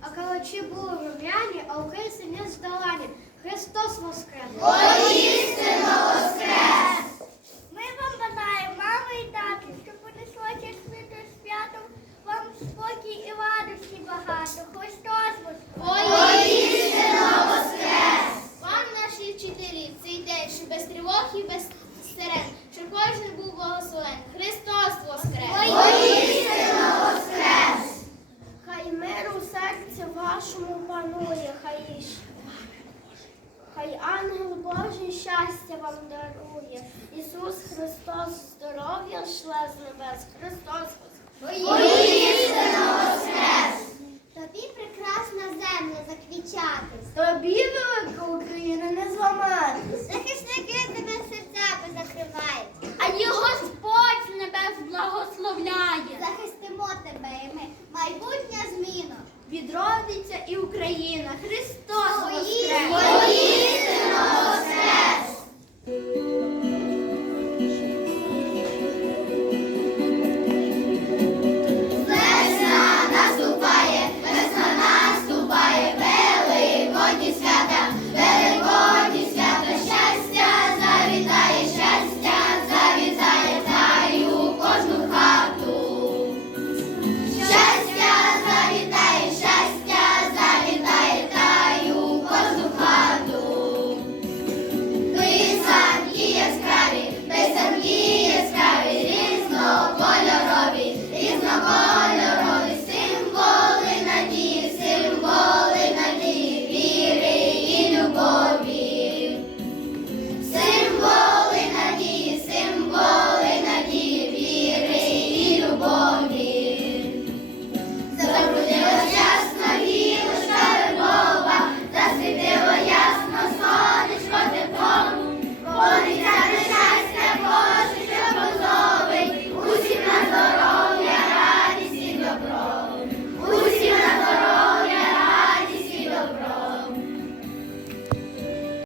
а калачі були рум'яні, а українці не здолані. Христос воскрес! Ми вам бажаємо, мами і тати, щоб понесло щасливе свято, вам спокій і радості багато. Христос воскрес! Вам, наші вчителі, цей день, щоб без тривог і без сирен, щоб кожен був благословен. Христос панує, хай, хай ангел Божий щастя вам дарує. Ісус Христос здоров'я шле з небес. Христос воскрес! Тобі прекрасна земля заквічатись. Тобі, Відродиться і Україна. Христос